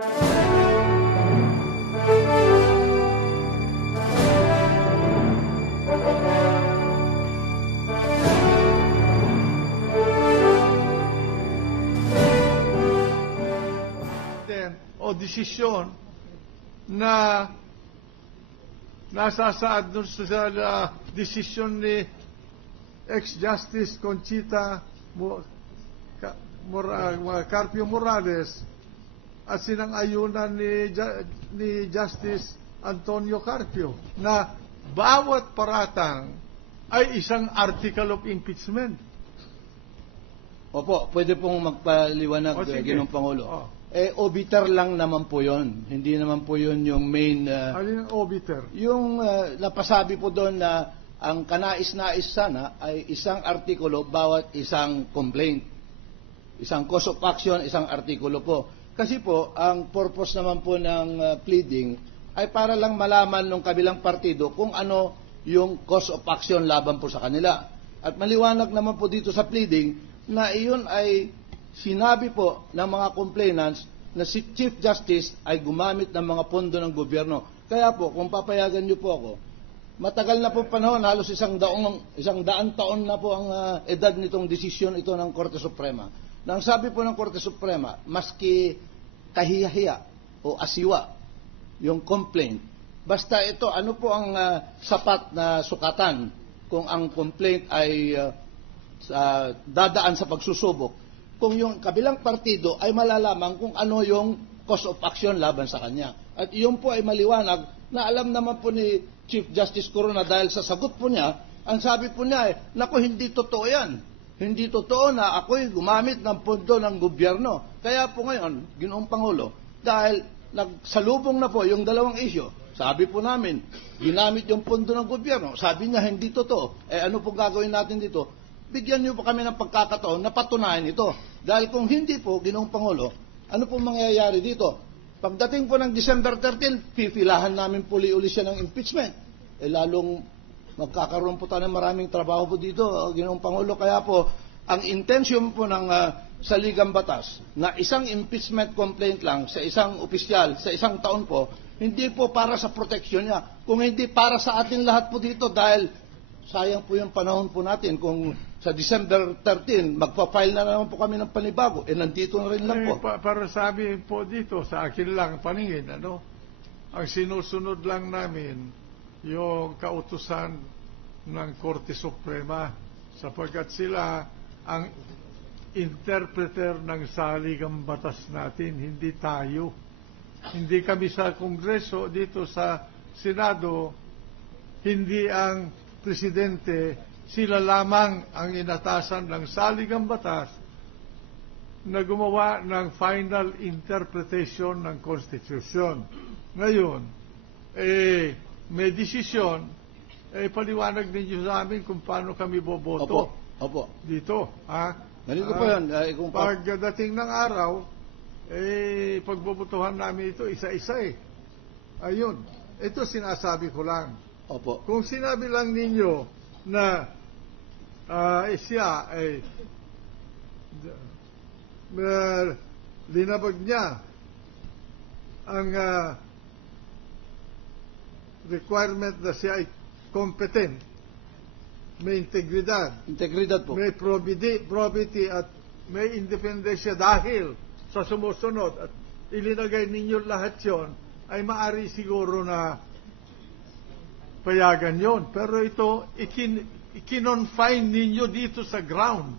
O desisyon na nasasaad doon sa desisyon ni ex-Justice Conchita Carpio Morales at sinang-ayunan ni Justice Antonio Carpio na bawat paratang ay isang article of impeachment. Opo, pwede pong magpaliwanag, Ginoong Pangulo. Obiter lang naman po yun. Hindi naman po yun yung main... Alin ang obiter? Yung napasabi po doon na ang kanais-nais sana ay isang artikulo bawat isang complaint. Isang cause of action, isang artikulo po. Kasi po, ang purpose naman po ng pleading ay para lang malaman ng kabilang partido kung ano yung cause of action laban po sa kanila. At maliwanag naman po dito sa pleading na iyon ay sinabi po ng mga complainants na si Chief Justice ay gumamit ng mga pondo ng gobyerno. Kaya po, kung papayagan niyo po ako, matagal na po panahon, halos isang daan taon na po ang edad nitong desisyon ito ng Korte Suprema. Nang sabi po ng Korte Suprema, maski kahiyahiya o asiwa yung complaint, basta ito, ano po ang sapat na sukatan kung ang complaint ay dadaan sa pagsusubok, kung yung kabilang partido ay malalaman kung ano yung cause of action laban sa kanya. At iyon po ay maliwanag na alam naman po ni Chief Justice Corona dahil sa sagot po niya, ang sabi po niya ay, naku, hindi totoo yan. Hindi totoo na ako'y gumamit ng pondo ng gobyerno. Kaya po ngayon, Ginoong Pangulo, dahil nagsalubong na po yung dalawang isyo, sabi po namin, ginamit yung pondo ng gobyerno. Sabi niya, hindi totoo. Ano po gagawin natin dito? Bigyan niyo po kami ng pagkakataon na patunayan ito. Dahil kung hindi po, Ginoong Pangulo, ano po mangyayari dito? Pagdating po ng December 13, pipilahan namin uli siya ng impeachment. Lalong magkakaroon po tayo ng maraming trabaho po dito, Ginoong Pangulo. Kaya po, ang intensyon po ng saligang batas na isang impeachment complaint lang sa isang opisyal, sa isang taon po, hindi po para sa proteksyon niya, kung hindi para sa atin lahat po dito dahil sayang po yung panahon po natin kung sa December 13, magpa-file na naman po kami ng panibago. Nandito na rin lang po. Para sabi po dito, sa akin lang paningin, ang sinusunod lang namin yung kautusan ng Korte Suprema sapagkat sila ang interpreter ng saligang batas natin, hindi tayo. Hindi kami sa Kongreso, dito sa Senado, hindi ang Presidente, sila lamang ang inatasan ng saligang batas na gumawa ng final interpretation ng Constitution. Ngayon, may desisyon, paliwanag ninyo sa amin kung paano kami boboto. Opo. Dito. Ganito po yan. Pagdating ng araw, pagbobotohan namin ito isa-isa Ayun. Ito sinasabi ko lang. Opo. Kung sinabi lang ninyo na siya ay linabag niya ang requirement na siya ay competent, may integridad, po, may probity at may independensya dahil sa sumusunod at ilinagay ninyo lahat yon, ay maari siguro na payagan yon. Pero ito, ikinonfine ninyo dito sa ground.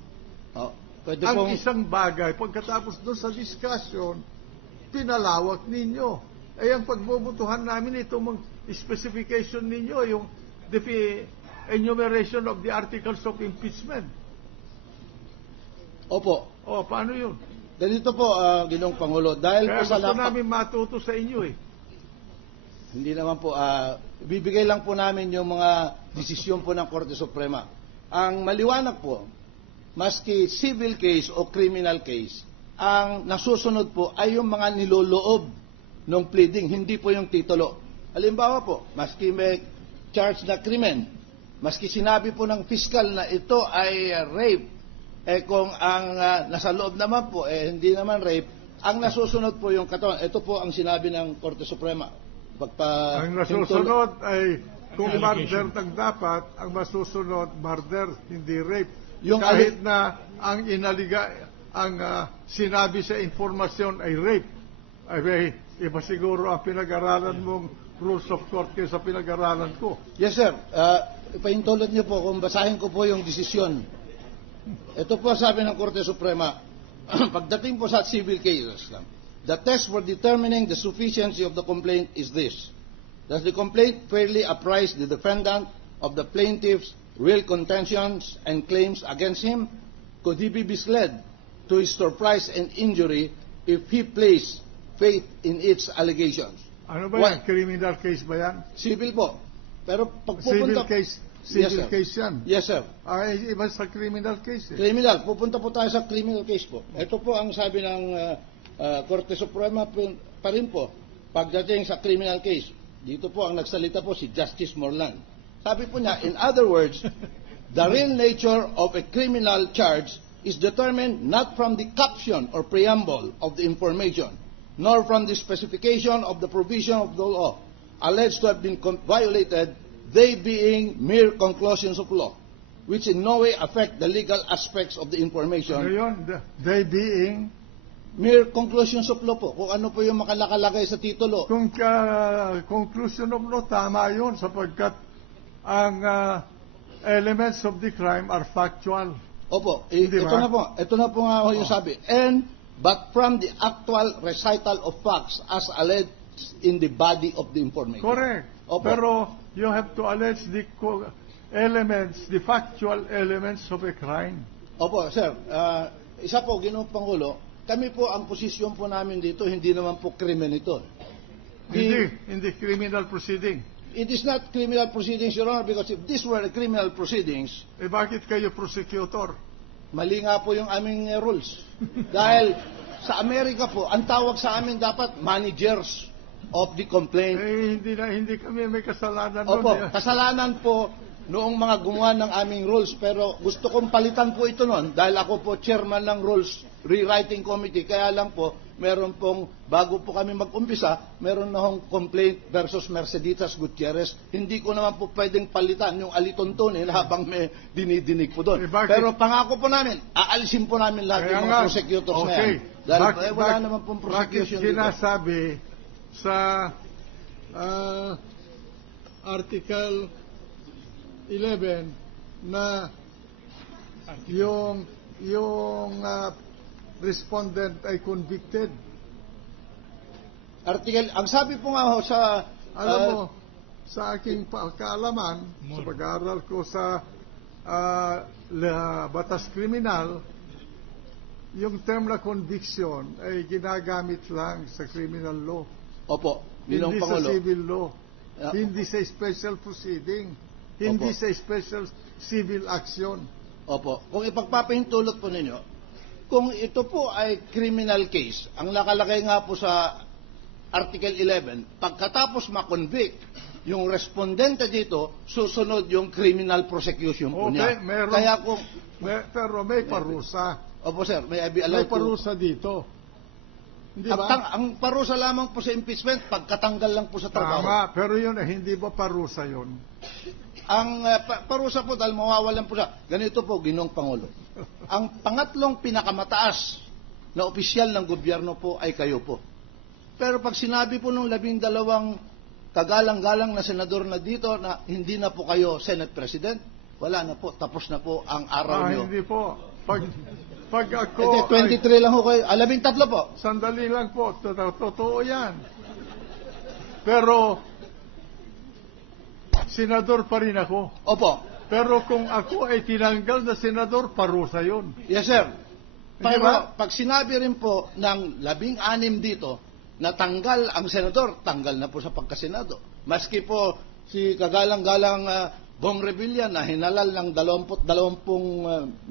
Ang isang bagay, pagkatapos doon sa discussion, pinalawak ninyo. Ang pagbobotohan namin, itong specification ninyo, yung enumeration of the articles of impeachment. Opo. Paano yun? Ganito po, Ginoong Pangulo, dahil Kaya po sa gusto namin matuto sa inyo Hindi naman po, bibigay lang po namin yung mga desisyon po ng Korte Suprema. Ang maliwanag po, maski civil case o criminal case, ang nasusunod po ay yung mga niloloob ng pleading, hindi po yung titulo. Halimbawa po, maski may charge na krimen, maski sinabi po ng fiscal na ito ay rape, kung ang nasa loob naman po, hindi naman rape, Ang nasusunod po yung katawan. Ito po ang sinabi ng Korte Suprema. Ang nasusunod ay kung murder ang dapat, ang masusunod murder, hindi rape. Kahit na ang sinabi sa informasyon ay rape, ay iba siguro ang pinag-aralan mong rules of court kaysa pinag-aralan ko. Yes, sir. Ipahintulot niyo po kung basahin ko po yung desisyon. Ito po sabi ng Korte Suprema, pagdating po sa civil cases, the test for determining the sufficiency of the complaint is this. Does the complaint fairly apprise the defendant of the plaintiff's real contentions and claims against him? Could he be misled to his surprise and injury if he placed faith in its allegations? Ano ba yan? Criminal case ba yan? Civil po. Pero Civil case yan. Yes, sir. Ay, iba sa criminal case. Criminal. Pupunta po tayo sa criminal case po. Ito po ang sabi ng Korte Suprema pa rin po. Pagdating sa criminal case, dito po ang nagsalita po si Justice Morlan. Sabi po niya, in other words, the real nature of a criminal charge is determined not from the caption or preamble of the information, nor from the specification of the provision of the law alleged to have been violated, they being mere conclusions of law, which in no way affect the legal aspects of the information. Ano yun? They being? Mere conclusions of law po. Kung ano po yung makalakalagay sa titulo. Kung conclusion of law, tama yun sapagkat ang elements of the crime are factual. Opo. Ito na po nga yung sabi. But from the actual recital of facts as alleged in the body of the information. Correct. Opo. Pero you have to allege the elements, the factual elements of a crime. Opo, sir. Isa po, Ginoong Pangulo, kami po, ang posisyon po namin dito, hindi naman po krimen ito. Hindi criminal proceeding. It is not criminal proceedings, Your Honor, because if this were a criminal proceedings, bakit kayo prosecutor? Mali nga po yung aming rules. Dahil sa Amerika po, ang tawag sa amin dapat managers of the complaint. Hindi kami may kasalanan Opo, doon. kasalanan po noong mga gumawa ng aming rules, pero gusto kong palitan po ito noon dahil ako po chairman ng rules rewriting committee, kaya lang po meron pong, bago po kami mag-umpisa, meron na hong complaint versus Merceditas Gutierrez. Hindi ko naman po pwedeng palitan yung alitontonin habang may dinidinig po doon. Pero pangako po namin, aalisin po namin lahat yung mga prosecutors na yan. Dahil wala naman pong prosecution dito. Bakit sinasabi sa Article 11 na yung respondent ay convicted? Ang sabi po nga ho sa... Alam mo, sa aking kaalaman, sa pag-aaral ko sa batas kriminal, yung term na conviction ay ginagamit lang sa criminal law. Opo, hindi sa civil law. Hindi sa special proceeding. Hindi sa special civil action. Opo. Kung ipagpapahintulot po ninyo, kung ito po ay criminal case, ang nakalagay nga po sa Article 11, pagkatapos ma-convict, yung respondente dito, susunod yung criminal prosecution po niya. Meron, kaya kung... pero may parusa. Opo, sir. May parusa dito. Hindi ba? Ang parusa lamang po sa impeachment, pagkatanggal lang po sa trabaho. Tama, pero yun, hindi ba parusa yun? Ang parusa po dahil mawawalan po siya. Ganito po, Ginoong Pangulo. Ang pangatlong pinakamataas na opisyal ng gobyerno po ay kayo po. Pero pag sinabi po nung 12 kagalang-galang na senador na dito na hindi na po kayo Senate President, wala na po, tapos na po ang araw nyo. Hindi po. Pag ako... 23 lang ho kayo. 13 po. Sandali lang po. Totoo yan. Pero, senador pa rin ako. Opo. Pero kung ako ay tinanggal na senador, parusa yun. Yes, sir. Pag sinabi rin po ng 16 dito, na tanggal ang senador, tanggal na po sa pagkasenado. Maski po si kagalang-galang Bong Revilla na hinalal ng 20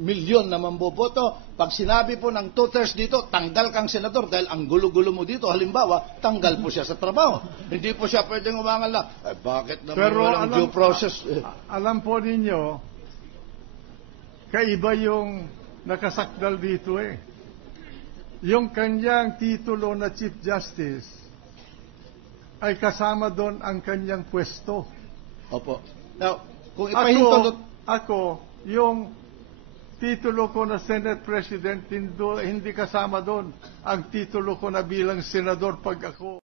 milyon na mamboboto, pag sinabi po ng 2/3 dito, tanggal kang senador dahil ang gulo-gulo mo dito, halimbawa, tanggal po siya sa trabaho. Hindi po siya pwedeng umangal na, bakit naman walang due process? Alam po ninyo, kaiba yung nakasakdal dito eh. yung kanyang titulo na Chief Justice ay kasama doon ang kanyang pwesto. Opo. Now, kung ipahinto... Ako, yung titulo ko na Senate President, hindi kasama doon ang titulo ko na bilang senador pag ako